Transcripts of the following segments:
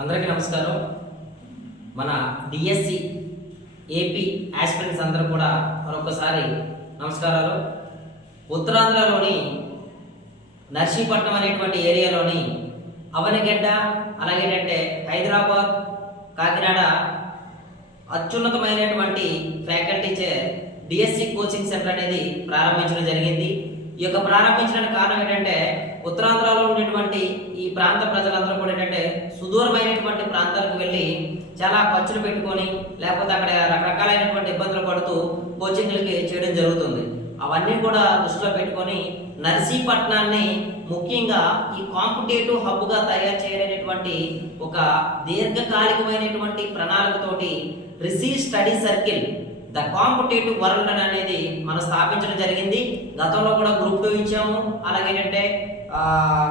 అందరికీ నమస్కారం. మన డిఎస్సి ఏపీ ఆస్పిరెంట్స్ అందరూ కూడా మరొకసారి నమస్కారాలు. ఉత్తరాంధ్రలోని నర్సీపట్నం అనేటువంటి ఏరియాలోని అవనిగడ్డ, అలాగేంటంటే హైదరాబాద్, కాకినాడ అత్యున్నతమైనటువంటి ఫ్యాకల్టీచే డిఎస్సి కోచింగ్ సెంటర్ అనేది ప్రారంభించడం జరిగింది. ఈ యొక్క ప్రారంభించడానికి కారణం ఏంటంటే ఉత్తరాంధ్రలో ఉన్నటువంటి ఈ ప్రాంత ప్రజలందరూ కూడా ఏంటంటే సుదూరమైనటువంటి ప్రాంతాలకు వెళ్ళి చాలా ఖర్చులు పెట్టుకొని లేకపోతే అక్కడ రకరకాలైనటువంటి ఇబ్బందులు పడుతూ కోచింగ్లకి చేయడం జరుగుతుంది. అవన్నీ కూడా దృష్టిలో పెట్టుకొని నర్సీపట్నాన్ని ముఖ్యంగా ఈ కాంపిటేటివ్ హబ్గా తయారు చేయలేనటువంటి ఒక దీర్ఘకాలికమైనటువంటి ప్రణాళికతోటి రిసీ study circle the competitive world అనేది మనం స్థాపించడం జరిగింది. గతంలో కూడా గ్రూప్ 2 ఇచ్చాము, అలాగేంటంటే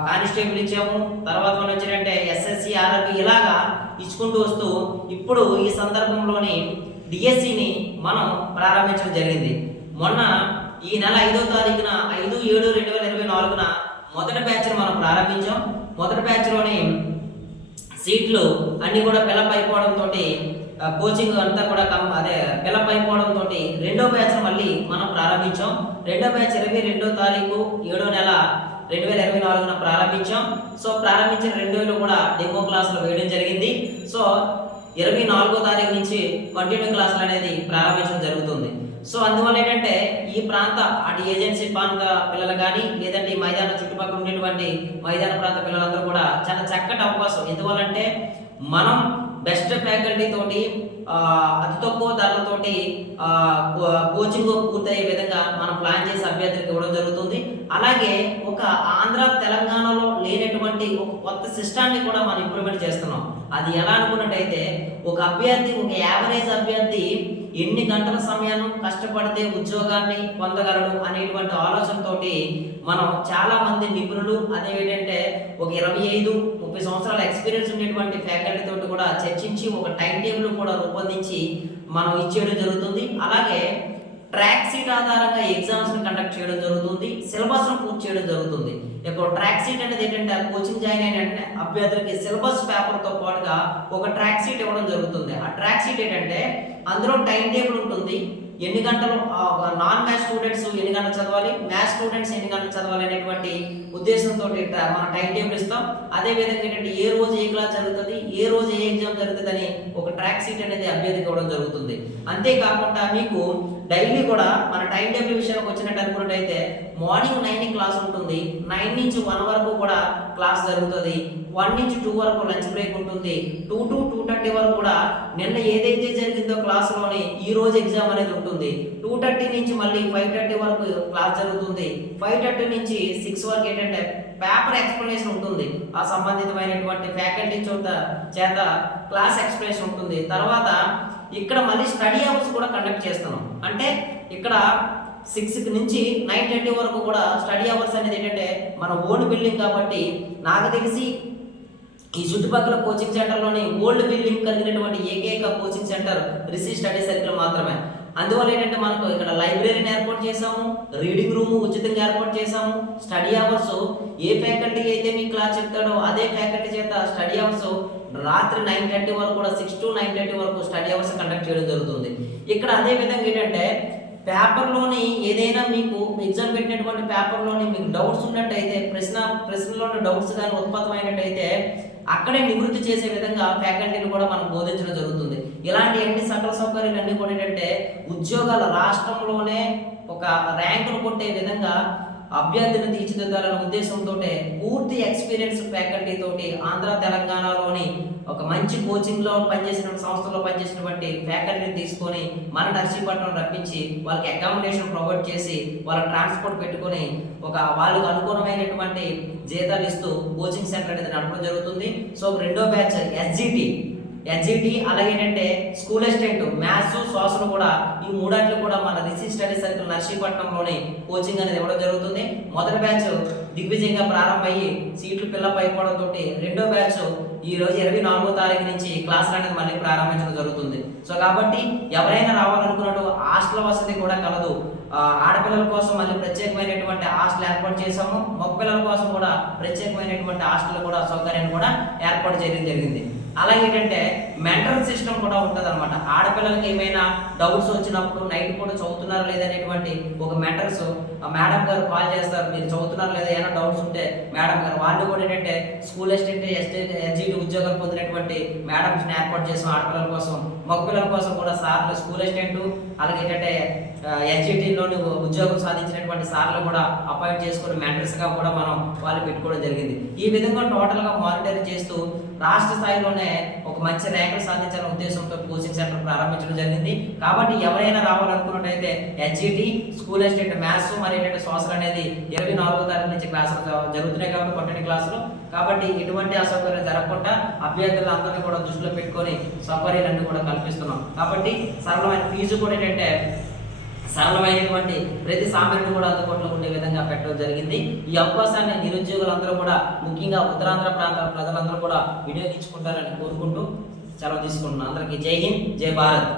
కానిస్టేబుల్ ఇచ్చాము, తర్వాత మనం వచ్చినట్టే ఎస్ఎస్సి, ఆర్ఆర్బి ఇలాగా ఇచ్చుకుంటూ వస్తూ ఇప్పుడు ఈ సందర్భంలోని డిఎస్సిని మనం ప్రారంభించడం జరిగింది. మొన్న ఈ నెల 5వ తారీఖున 5/7/2024 మొదటి బ్యాచ్ను మనం ప్రారంభించాం. మొదటి బ్యాచ్లోని సీట్లు అన్నీ కూడా ఫిలప్ అయిపోవడంతో కోచింగ్ అంతా కూడా ఫిలప్ అయిపోవడంతో రెండో బ్యాచ్ మళ్ళీ మనం ప్రారంభించాం. రెండో బ్యాచ్ 22వ తారీఖు 7వ నెల 2024 ప్రారంభించాం. సో ప్రారంభించిన 2 రోజులు కూడా డెమో క్లాసులు వేయడం జరిగింది. సో 24వ తారీఖు నుంచి కంటిన్యూ క్లాసులు అనేది ప్రారంభించడం జరుగుతుంది. సో అందువల్ల ఏంటంటే ఈ ప్రాంత అటు ఏజెన్సీ ప్రాంత పిల్లలు కానీ లేదంటే ఈ మైదాన చుట్టుపక్కల ఉండేటువంటి మైదాన ప్రాంత పిల్లలందరూ కూడా చాలా చక్కటి అవకాశం. ఎందువల్లంటే మనం బెస్ట్ ఫ్యాకల్టీ తోటి అతి తక్కువ ధరలతోటి కోచింగ్ పూర్తయ్యే విధంగా మనం ప్లాన్ చేసి అభ్యర్థులకు ఇవ్వడం జరుగుతుంది. అలాగే ఒక ఆంధ్ర తెలంగాణలో లేనటువంటి ఒక కొత్త సిస్టాన్ని కూడా మనం ఇంప్లిమెంట్ చేస్తున్నాం. అది ఎలా అనుకున్నట్టయితే ఒక యావరేజ్ అభ్యర్థి ఎన్ని గంటల సమయాన్ని కష్టపడితే ఉద్యోగాన్ని పొందగలడు అనేటువంటి ఆలోచనతోటి మనం చాలా మంది నిపుణులు అదేంటంటే ఒక 25-30 సంవత్సరాల ఎక్స్పీరియన్స్ ఉండేటువంటి ఫ్యాకల్టీ తోటి కూడా చర్చించి ఒక టైం టేబుల్ కూడా రూపొందించి మనం ఇచ్చేయడం జరుగుతుంది. అలాగే ట్రాక్ సీట్ ఆధారంగా ఎగ్జామ్స్ని కండక్ట్ చేయడం జరుగుతుంది, సిలబస్ను పూర్తి చేయడం జరుగుతుంది. ఇక్కడ ట్రాక్ సీట్ అనేది ఏంటంటే కోచింగ్ జాయిన్ అయిన వెంటనే అభ్యర్థులకి సిలబస్ పేపర్తో పాటుగా ఒక ట్రాక్ సీట్ ఇవ్వడం జరుగుతుంది. ఆ ట్రాక్ సీట్ ఏంటంటే అందులో టైం టేబుల్ ఉంటుంది, ఎన్ని గంటలు నాన్ మ్యాథ్స్ స్టూడెంట్స్ ఎన్ని గంటలు చదవాలి, మ్యాథ్స్ స్టూడెంట్స్ ఎన్ని గంటలు చదవాలి అనేటువంటి ఉద్దేశంతో మనం టైం టేబుల్ ఇస్తాం. అదేవిధంగా ఏంటంటే ఏ రోజు ఏ క్లాస్ జరుగుతుంది, ఏ రోజు ఏ ఎగ్జామ్ జరుగుతుంది అని ఒక ట్రాక్ సీట్ అనేది అభ్యర్థికి ఇవ్వడం జరుగుతుంది. అంతేకాకుండా మీకు డైలీ కూడా మన టైం టేబుల్ విషయానికి వచ్చినట్టు అనుకున్నట్టయితే మార్నింగ్ 9 క్లాస్ ఉంటుంది, 9 నుంచి 1 వరకు కూడా క్లాస్ జరుగుతుంది, 1 నుంచి 2 వరకు లంచ్ బ్రేక్ ఉంటుంది, 2 to 2:30 వరకు కూడా నిన్న ఏదైతే జరిగిందో క్లాసులోని ఈ రోజు ఎగ్జామ్ అనేది ఉంటుంది, 2:30 నుంచి మళ్ళీ 5:30 వరకు క్లాస్ జరుగుతుంది, 5:30 నుంచి 6 వరకు ఏంటంటే పేపర్ ఎక్స్ప్లెనేషన్ ఉంటుంది, ఆ సంబంధితమైనటువంటి ఫ్యాకల్టీ చేత క్లాస్ ఎక్స్ప్లెనేషన్ ఉంటుంది. తర్వాత ఇక్కడ మళ్ళీ స్టడీ అవర్స్ కూడా కండక్ట్ చేస్తున్నాం. అంటే ఇక్కడ 6 నుంచి 9:30 వరకు కూడా స్టడీ అవర్స్ అనేది ఏంటంటే మన ఓన్ బిల్డింగ్ కాబట్టి నాకు తెలిసి ఈ చుట్టుపక్కల కోచింగ్ సెంటర్లోని ఓల్డ్ బిల్డింగ్ కలిగినటువంటి ఏకైక కోచింగ్ సెంటర్ రిసీ స్టడీ సర్కిల్ మాత్రమే. అందువల్ల ఏంటంటే మనకు ఇక్కడ లైబ్రరీని ఏర్పాటు చేసాము, రీడింగ్ రూమ్ ఉచితంగా ఏర్పాటు చేసాము, స్టడీ అవర్స్ ఏ ఫ్యాకల్టీ అయితే మీ క్లాస్ చెప్తాడో అదే ఫ్యాకల్టీ చేత స్టడీ అవర్స్ రాత్రి 9:30 వరకు కూడా 6 to 9:30 వరకు స్టడీ అవర్స్ కండక్ట్ చేయడం జరుగుతుంది. ఇక్కడ అదే విధంగా ఏంటంటే పేపర్లోని ఏదైనా మీకు ఎగ్జామ్ పెట్టినటువంటి పేపర్లోని మీకు డౌట్స్ ఉన్నట్టయితే ప్రశ్నలోని డౌట్స్ కానీ ఉత్పన్నమైనట్టయితే అక్కడే నివృత్తి చేసే విధంగా ఫ్యాకల్టీని కూడా మనం బోధించడం జరుగుతుంది. ఇలాంటి అన్ని సకల సౌకర్యాలు అన్నీ కూడా ఏంటంటే ఉద్యోగాల రాష్ట్రంలోనే ఒక ర్యాంకులు కొట్టే విధంగా అభ్యర్థిని తీర్చిదిద్దాలనే ఉద్దేశంతో పూర్తి ఎక్స్పీరియన్స్ ఫ్యాకల్టీ తోటి ఆంధ్ర తెలంగాణలోని ఒక మంచి కోచింగ్లో పనిచేసిన సంస్థలో పనిచేసినటువంటి ఫ్యాకల్టీని తీసుకొని మన నర్సీపట్నం రప్పించి వాళ్ళకి అకామిడేషన్ ప్రొవైడ్ చేసి వాళ్ళ ట్రాన్స్పోర్ట్ పెట్టుకొని ఒక వాళ్ళకు అనుగుణమైనటువంటి జీతాలు ఇస్తూ కోచింగ్ సెంటర్ అనేది నడపడం జరుగుతుంది. సో రెండో బ్యాచ్ ఎస్జిటి అలాగేంటంటే స్కూల్ అసిస్టెంట్ మ్యాథ్స్ సోషల్ కూడా ఈ మూడాట్లు కూడా మన రిసీ స్టడీ సర్కిల్ నర్సీపట్నంలోని కోచింగ్ అనేది ఇవ్వడం జరుగుతుంది. మొదటి బ్యాచ్ దిగ్విజయంగా ప్రారంభమయ్యి సీట్లు ఫిల్అప్ అయిపోవడంతో రెండో బ్యాచ్ ఈ రోజు 24వ తారీఖు నుంచి క్లాసులు అనేది మళ్ళీ ప్రారంభించడం జరుగుతుంది. సో కాబట్టి ఎవరైనా రావాలనుకున్నట్టు హాస్టల్ వసతి కూడా కలదు. ఆడపిల్లల కోసం మళ్ళీ ప్రత్యేకమైనటువంటి హాస్టల్ ఏర్పాటు చేసాము, మగపిల్లల కోసం కూడా ప్రత్యేకమైనటువంటి హాస్టల్ కూడా సౌకర్యాన్ని కూడా ఏర్పాటు చేయడం జరిగింది. అలాగే ఏంటంటే మెంటల్ సిస్టమ్ కూడా ఉంటుంది అనమాట. ఆడపిల్లలకి ఏమైనా డౌట్స్ వచ్చినప్పుడు నైట్ పూట చదువుతున్నారా లేదనేటువంటి ఒక మెంటర్స్ మేడం గారు కాల్ చేస్తారు, మీరు చదువుతున్నారా లేదా, ఏమైనా డౌట్స్ ఉంటే మేడం గారు. వాళ్ళు కూడా ఏంటంటే స్కూల్ అసిస్టెంట్ ఎస్జిటి ఉద్యోగాలు పొందినటువంటి మేడమ్స్ని ఏర్పాటు చేసాం ఆడపిల్లల కోసం. మగపిల్లల కోసం కూడా సార్లు స్కూల్ అసిస్టెంట్ అలాగే ఏంటంటే ఎస్జిటిలోని ఉద్యోగం సాధించినటువంటి సార్లు కూడా అపాయింట్ చేసుకుని మెంటర్స్గా కూడా మనం వాళ్ళు పెట్టుకోవడం జరిగింది. ఈ విధంగా టోటల్గా మానిటర్ చేస్తూ రాష్ట్ర స్థాయిలోనే ఒక మంచి ర్యాంకులు సాధించాలనే ఉద్దేశంతో కోచింగ్ సెంటర్ ప్రారంభించడం జరిగింది. కాబట్టి ఎవరైనా రావాలనుకున్నట్టయితే ఎస్జిటి స్కూల్ అసిస్టెంట్ మ్యాథ్స్ మరి ఏంటంటే సోషల్ అనేది 24వ తారీఖు నుంచి క్లాసులు జరుగుతున్నాయి కాబట్టి కంటిన్యూ క్లాసులు. కాబట్టి ఎటువంటి అసౌకర్యాలు జరగకుండా అభ్యర్థులందరినీ కూడా దృష్టిలో పెట్టుకొని సౌకర్యాలన్నీ కూడా కల్పిస్తున్నాం. కాబట్టి సరళమైన ఫీజు కూడా ఏంటంటే సరళమైనటువంటి ప్రతి సామాన్యుడు కూడా అందుబాటులో ఉండే విధంగా పెట్టడం జరిగింది. ఈ అవకాశాన్ని నిరుద్యోగులందరూ కూడా ముఖ్యంగా ఉత్తరాంధ్ర ప్రాంత ప్రజలందరూ కూడా వినియోగించుకుంటారని కోరుకుంటూ సెలవు తీసుకుంటున్నాను. అందరికీ జై హింద్, జై భారత్.